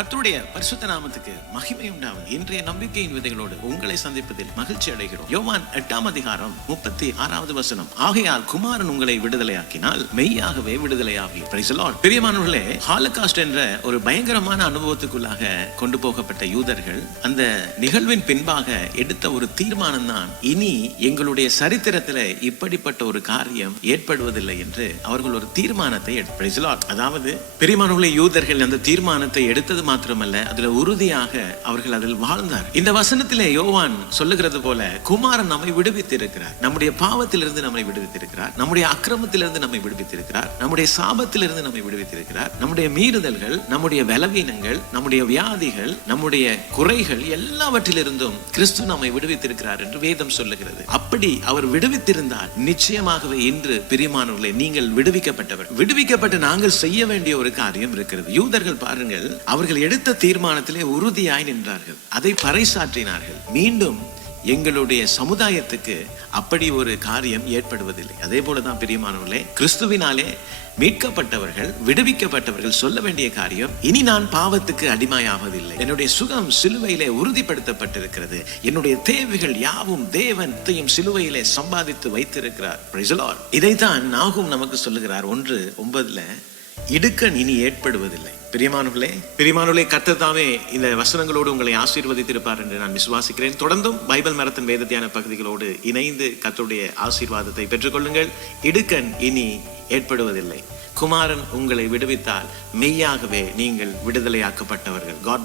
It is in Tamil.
கர்த்தருடைய பரிசுத்த நாமத்துக்கு மகிமை உண்டாவது. இன்றைய நம்பிக்கையின் விதைகளோடு உங்களை சந்திப்பதில் மகிழ்ச்சி அடைகிறோம். யோவான் 8:36 ஆகையால் குமாரன் உங்களை விடுதலையாக்கினால் மெய்யாகவே விடுதலையாவீர். Praise the Lord. பிரியமானவர்களே, ஹாலோகாஸ்ட் என்ற ஒரு பயங்கரமான அனுபவத்துக்குள்ளாக கொண்டு போகப்பட்ட யூதர்கள் அந்த நிகழ்வின் பின்பாக எடுத்த ஒரு தீர்மானம் தான், இனி எங்களுடைய சரித்திரத்தில் இப்படிப்பட்ட ஒரு காரியம் ஏற்படுவதில்லை என்று அவர்கள் ஒரு தீர்மானத்தை பிரைஸ் தி லார்ட். அதாவது பிரியமானவர்களே, யூதர்கள் அந்த தீர்மானத்தை எடுத்தது மாத்திரமல்ல, அதுல உறுதியாக அவர்கள் அதில் வாழ்ந்தார். இந்த வசனத்திலே யோவான் சொல்லுகிறது போல, குமாரன் நம்மை விடுவித்திருக்கிறார். நம்முடைய பாவத்திலிருந்து நம்மை விடுவித்திருக்கிறார். நம்முடைய அக்கிரமத்திலிருந்து நம்மை விடுவித்திருக்கிறார். நம்முடைய சாபத்திலிருந்து நம்மை விடுவித்திருக்கிறார். நம்முடைய மீறுதல்கள், நம்முடைய பலவீனங்கள், நம்முடைய வியாதிகள், நம்முடைய குறைகள் எல்லாவற்றிலிருந்தும் கிறிஸ்து நம்மை விடுவித்திருக்கிறார் என்று வேதம் சொல்லுகிறது. அப்படி அவர் விடுவித்திருந்தால் நிச்சயமாகவே இன்று பிரியமானவர்களே, நீங்கள் விடுவிக்கப்பட்டவர். விடுவிக்கப்பட்ட நாங்கள் செய்ய வேண்டிய ஒரு காரியம் இருக்கிறது. யூதர்கள் பாருங்கள், அவர்கள் எடுத்த தீர்மானத்திலே உறுதியாய் நின்றார்கள். அதை பறைசாற்றினார்கள். மீண்டும் எங்களுடைய சமுதாயத்துக்கு அப்படி ஒரு காரியம் ஏற்படுவதில்லை. அதே போலதான் பிரியமானவர்களே, கிறிஸ்துவினாலே மீட்கப்பட்டவர்கள், விடுவிக்கப்பட்டவர்கள் சொல்ல வேண்டிய காரியம், இனி நான் பாவத்துக்கு அடிமையாவதில்லை. என்னுடைய சுகம் சிலுவையிலே உறுதிப்படுத்தப்பட்டிருக்கிறது. என்னுடைய தேவைகள் யாவும் தேவன் சிலுவையிலே சம்பாதித்து வைத்திருக்கிறார். Price the Lord. இதைத்தான் நாகும் நமக்கு சொல்லுகிறார். 1:9 இடுக்கண் இனி ஏற்படுவதில்லை. பிரியமானவர்களே, கர்த்தர் தாமே இந்த வசனங்களோடு உங்களை ஆசீர்வதித்திருப்பார் என்று நான் விசுவாசிக்கிறேன். தொடர்ந்தும் பைபிள் மரத்தின் வேத தியான பகுதிகளோடு இணைந்து கர்த்தருடைய ஆசீர்வாதத்தை பெற்றுக்கொள்ளுங்கள். இடுக்கண் இனி ஏற்படுவதில்லை. குமாரன் உங்களை விடுவித்தால் மெய்யாகவே நீங்கள் விடுதலையாக்கப்பட்டவர்கள். God